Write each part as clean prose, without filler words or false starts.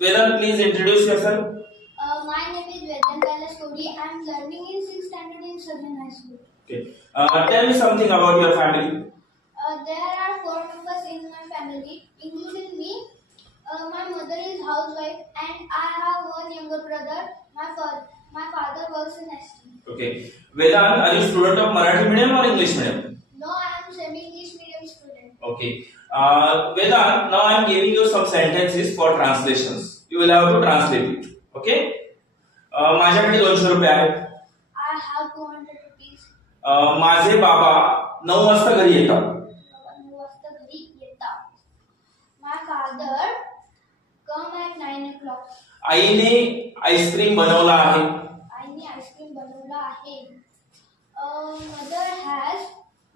Vedant, please introduce yourself. My name is Vedant Kailash Kodi. I am learning in 6th standard in Southern High School. Okay. Tell me something about your family. There are 4 members in my family, including me. My mother is housewife and I have one younger brother. My father works in ST. Okay. Vedant, are you student of Marathi medium or English medium? No, I am semi-English medium student. Okay. Vedant, now I am giving you some sentences for translations. You will have to translate it. Okay? माझ्याकडे 200 रुपये आहेत. I have 200 rupees. माझे बाबा 9 वाजता घरी येतात. 9 वाजता घरी येतात. My father come at 9 o'clock. आईने आईस्क्रीम बनवला आहे. आईने आईस्क्रीम बनवला आहे. Mother has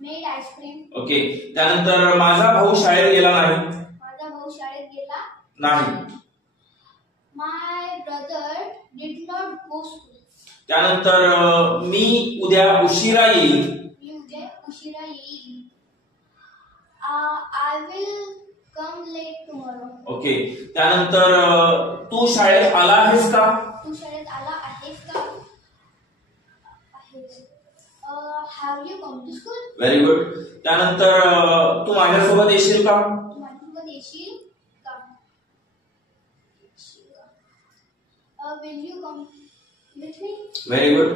made ice cream. Okay. त्यानंतर माझा भाऊ शाळेत गेला नाही. माझा भाऊ शाळेत गेला नाही. My brother did not go school. त्यानंतर मी उद्या उशिरा येईल. मी उद्या उशिरा येईल. I will come late tomorrow. Okay. त्यानंतर तू शाळेत आला आहेस का? तू शाळेत आला आहेस का? Have you come to school? Very good. त्यानंतर तू माझ्यासोबत येशील का? तू माझ्यासोबत येशील का? Will you come with me? Very good.